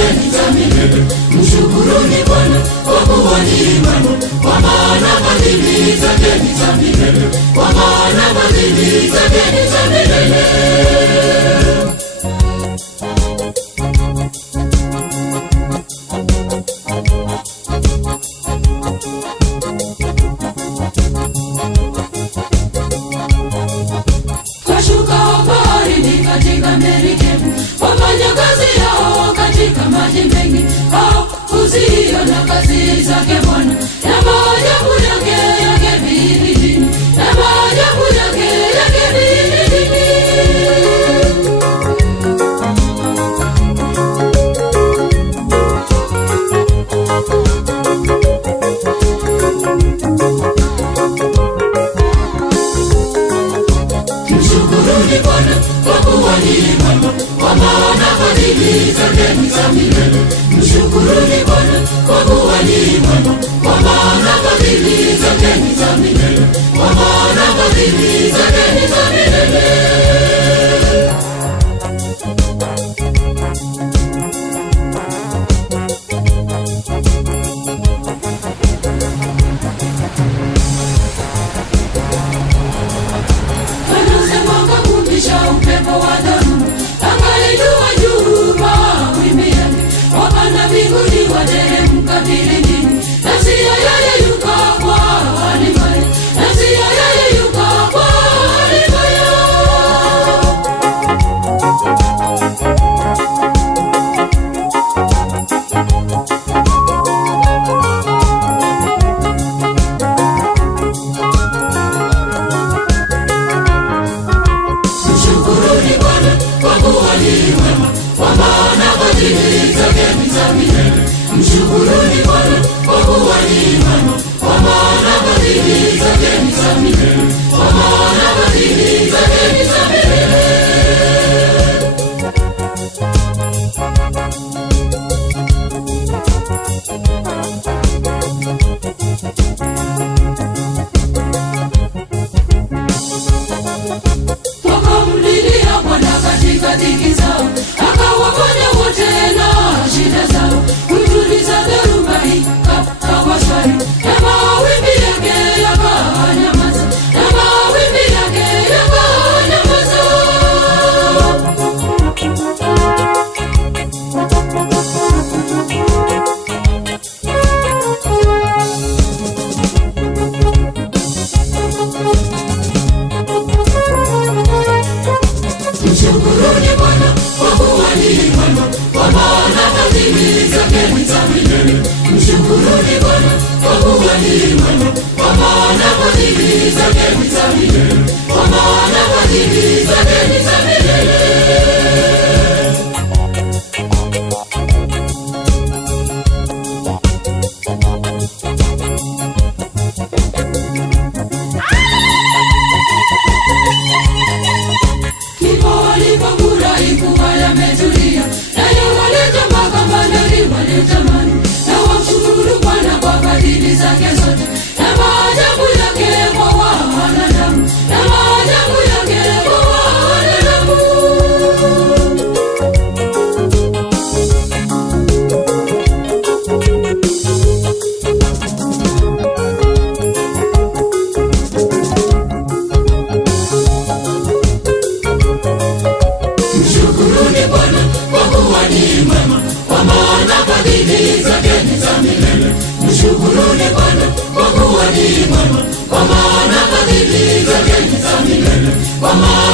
zake ni za milele. Mshukuruni Bwana kwa kuwa ni mwema, kwa maana fadhili zake ni za milele, kwa maana fadhili zake ni za milele. Kashuka baharini katika merikebu, wafanya kazi yao katika maji mengi. Uziona kazi zake Bwana, na maajabu yake vilindini, na maajabu yake vilindini. Mshukuruni Bwana kwa kuwa ni mwema, kwa maana fadhili zake ni za milele. Mshukuruni Bwana kwa kuwa ni mwema, kwa maana fadhili zake ni za milele, kwa maana fadhili zake ni za milele. Upepo wa dhoruba angalijua juu mawimbi yake, wapanda mbinguni wateremka vilindini. Nafsi yayeyuka kwa hali mbaya, nafsi yayeyuka kwa hali mbaya. Mshukuruni Bwana kwa kuwa ni mwema, kwa maana fadhili zake ni za milele. Mshukuruni Bwana kwa kuwa ni mwema, kwa maana fadhili zake ni za milele, kwa maana fadhili zake ni za milele. Wakamlilia Bwana katika dhiki zao, akawaponya wote na shida zao. Kuituliza dhoruba ikawa shwari, na mawimbi yake yakanyamaza, na mawimbi yake yakanyamaza. Mshukuruni Bwana kwa kuwa ni mwema, kwa maana fadhili zake ni za milele. Mshukuruni Bwana kwa kuwa ni mwema, kwa maana fadhili zake ni za milele, kwa maana fadhili zake ni za milele. Walipofurahi kuwa yametulia, naye waleta makambanani walitamani, na wamshukuru Bwana kwa fadhili zake zote, na maajabu yake kwa wanadamu, na maajabu yake kwa wanadamu. Mshukuruni Bwana kwa kuwa ni mwema, kwa maana fadhili zake ni za milele. Mshukuruni Bwana kwa kuwa ni mwema, kwa maana fadhili zake ni za milele, kwa maana